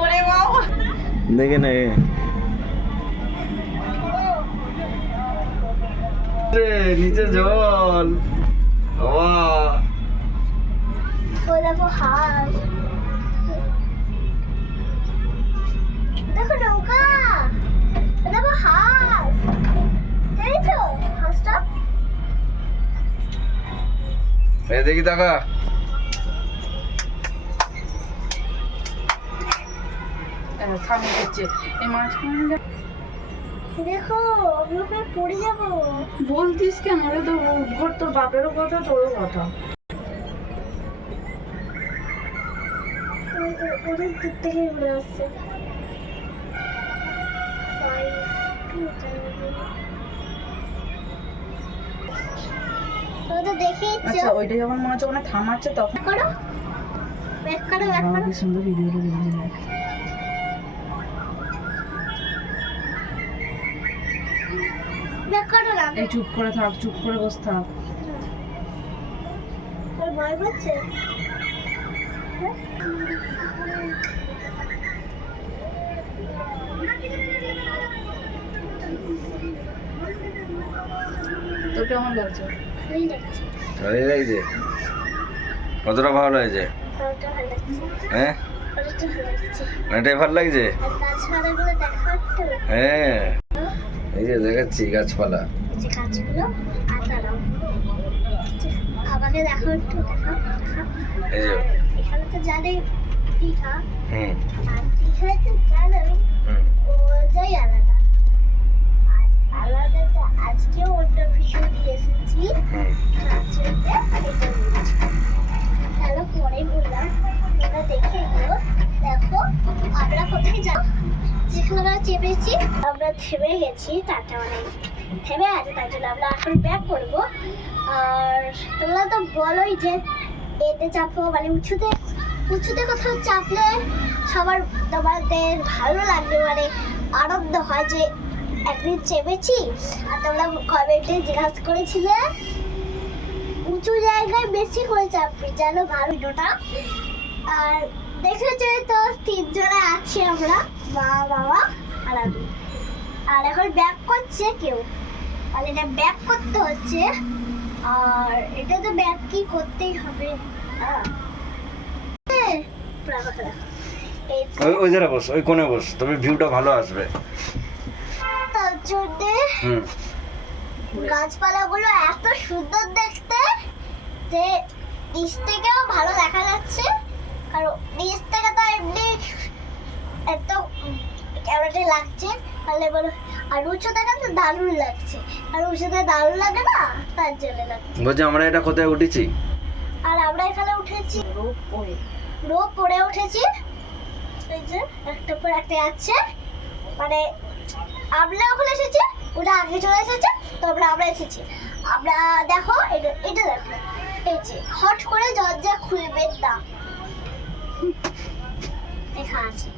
ওরে বাবা দেখে নে নিচে জল বাবা দেখো হাঁস, দেখো নৌকা, দেখো হাঁস, দেখছো হাঁসটা? দেখি দেখা থামে দিচ্ছে এই মাঝখানে দেখো আমি ওখানে পড়ে যাবো। বলতিস কেন? ওরে তো ঘর, তোর বাপেরও কথা তোরও কথা। ওদের দূর থেকে ঘুরে আসছে। আচ্ছা ওইটা যখন মনে হচ্ছে ওখানে থামাচ্ছে তখন করো, ব্যাক করো, ব্যাক করো। কি সুন্দর ভিডিওটা দেখে ব্যাক করো না। এই চুপ করে থাক, চুপ করে বসে থাক। ওর ভয় পাচ্ছে। তোর কেমন লাগছে? ভালোই লাগছে। কতটা ভালো লাগছে? হ্যাঁ এটাই ভালো লাগছে। হ্যাঁ এই যে দেখাচ্ছি গাছপালা, আমাকে দেখো একটু, এই যে এখানে তো জানে দীঘা, হুম আর দীঘায় তো জানোই ওটাই আলাদা। আলাদা তো আজকেও অন্য ভিডিও নিয়ে এসেছি, তাহলে পরে বললাম তোমরা দেখে এগুলো দেখো। আমরা কোথায় যাব? যেখানে আমরা চেপেছি, আমরা থেমে গেছি, টাটা মানে থেমে আছে, তার জন্য আমরা এখন ব্যাক করবো। আর তোমরা তো বলোই যে এতে চাপো, মানে উঁচুতে উঁচুতে কোথাও চাপলে সবার তোমাদের ভালো লাগবে, মানে আনন্দ হয় যে একদিন চেপেছি। আর তোমরা কমেন্টে জিজ্ঞাসা করেছিলে উঁচু জায়গায় বেশি করে চাপবি, জানো ভালো ভিডিওটা। আর দেখেছো তো তিনজনে আছি আমরা, মা বাবা আর আমি। আর এখন ব্যাক করছে কেউ, আর এটা ব্যাক করতে হচ্ছে, আর এটা তো ব্যাক কি করতেই হবে। ওই জায়গা বস, ওই কোণে বস, তবে ভিউটা ভালো আসবে। তার জন্য গাছপালাগুলো এত সুন্দর দেখতে যে নিচ থেকেও ভালো দেখা যাচ্ছে, কারণ নিচ থেকে তো এমনি এত কেমনটা লাগছে, তাহলে বলো। আর উঁচু থেকে তো দারুণ লাগছে, আর উঁচুতে দারুণ লাগে না, তার জন্য লাগছে। বলছি আমরা এটা কোথায় উঠেছি? আর আমরা এখানে উঠেছি রোপ পরে উঠেছি, এই যে একটা পর একটা আছে, মানে আমরা ওখানে এসেছি, ওটা আগে চলে এসেছে, তারপরে আমরা এসেছি। আমরা দেখো এটা এটা দেখো, এই যে হট করে দরজা খুলবে না, লেখা আছে।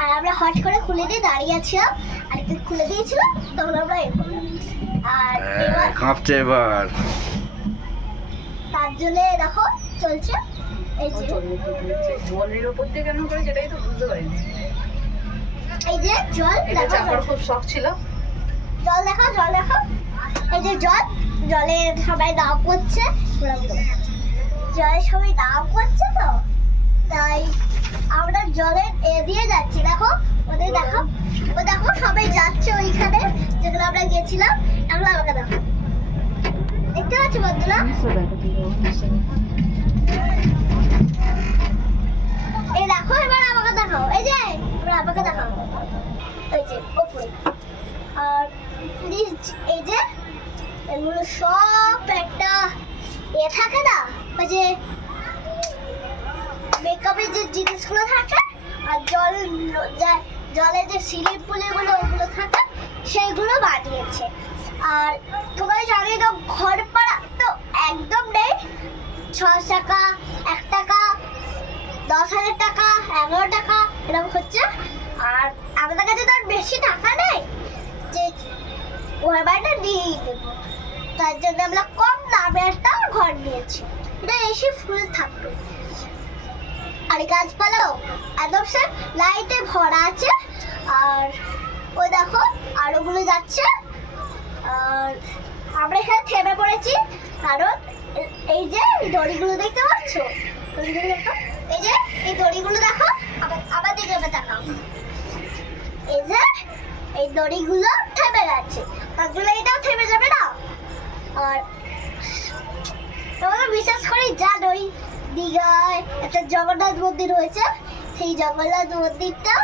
আর আমরা হট করে খুলে দিয়ে দাঁড়িয়ে আছিলাম, আর একটু খুলে দিয়েছিল, তখন আমরা এ করলাম। আর এবার কাঁপছে এবার, তার জন্য দেখো চলছে এই যে বলের উপর দিয়ে কেন করে সেটাই তো বুঝতে পারিনি। এই যে জল এটা দেখো, চাপার খুব শখ ছিল। জল দেখো, জল দেখো, এই যে জল, জলে সবাই নাও করছে, জলে সবাই নাও করছে, তো তাই আমরা জলের এ দিয়ে যাচ্ছি। দেখো ওদের দেখো, ও দেখো সবাই যাচ্ছে ওইখানে যেগুলো আমরা গেছিলাম, এগুলো আমাকে দেখো, দেখতে পাচ্ছি বন্ধুরা। এই দেখো এবার আমাকে দেখো, এই যে এবার আমাকে দেখো, এই যে ওপরে আর নিচ, এই যে এগুলো সব একটা এ থাকে না, ওই যে মেকআপের যে জিনিসগুলো থাকে, আর জলে যে স্লিপ পুলিগুলো ওগুলো থাকে, সেইগুলো বানিয়েছে। আর তোমরা জানি তো ঘর পাড়া তো একদম নেই, 6 টাকা, 1 টাকা, 10,000 টাকা, 11 টাকা এরকম হচ্ছে। আর আমাদের কাছে তো আর বেশি টাকা নেই যে ঘর বাড়িটা নিয়েই দেবো, তার জন্য আমরা কম দামে একটা ঘর নিয়েছি, এটা এসে ফুল থাকবে। আর গাছপালাও একদম সে লাইটে ভরা আছে। আর ওই দেখো আর ওগুলো যাচ্ছে। আর আমরা এখানে থেমে পড়েছি কারণ এই যে দড়িগুলো দেখতে পাচ্ছ, দড়িগুলো দেখো, এই যে এই দড়িগুলো দেখো, আবার দিকে তাকাও, এই যে এই দড়িগুলো থেমে গেছে, তার জন্য এটাও থেমে যাবে না। আর তোমরা বিশ্বাস করি জানোই দীঘায় একটা জগন্নাথ মন্দির রয়েছে, সেই জগন্নাথ মন্দিরটা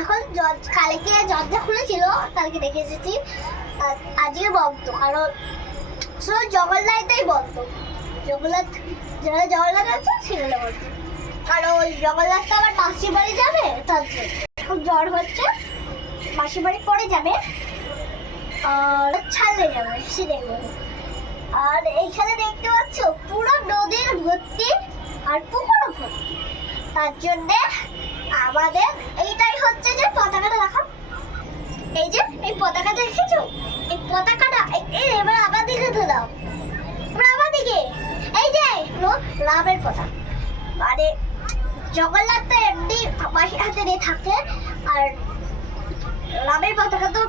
এখন কালকে দরজা খুলেছিল, কালকে দেখে এসেছি, আজকে বন্ধ, কারণ শুধু জগন্নাথটাই বন্ধ, জগন্নাথ যারা জগন্নাথ আছে সেগুলো বন্ধ, কারণ ওই জগন্নাথটা আবার মাসির বাড়ি যাবে, তার জন্য খুব জ্বর হচ্ছে, মাসির বাড়ি পরে যাবে আর ছাড়লে যাবে সেটাই বলে। আর এইখানে দেখতে পাচ্ছ পুরো নদীর ভর্তি আর পুকুরও ভর্তি, তার জন্যে আমাদের এইটাই হচ্ছে যে পতাকাটা দেখো, এই যে এই পতাকাটা দেখেছো, এই পতাকাটা এবার আবার দিকে দাও, এবার আবার দিকে, এই যে রামের পতাকা, মানে জগন্নাথটা এমনি মাসির হাতে নিয়ে থাকে, আর রামের পতাকা তো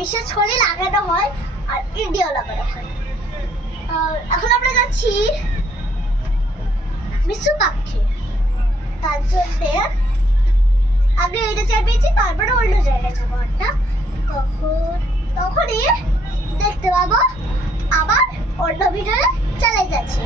বিশেষ করে লাগানো হয় আর ইন্ডিয়াও লাগানো হয়। আর এখন আমরা যাচ্ছি বিশ্বপাক্ষে, তার জন্যে আগে এটা চেপেছি, তারপরে অন্য জায়গায় যাবো, একটা তখনই দেখতে পাবো আবার অন্য ভিডিওতে চলে যাচ্ছি।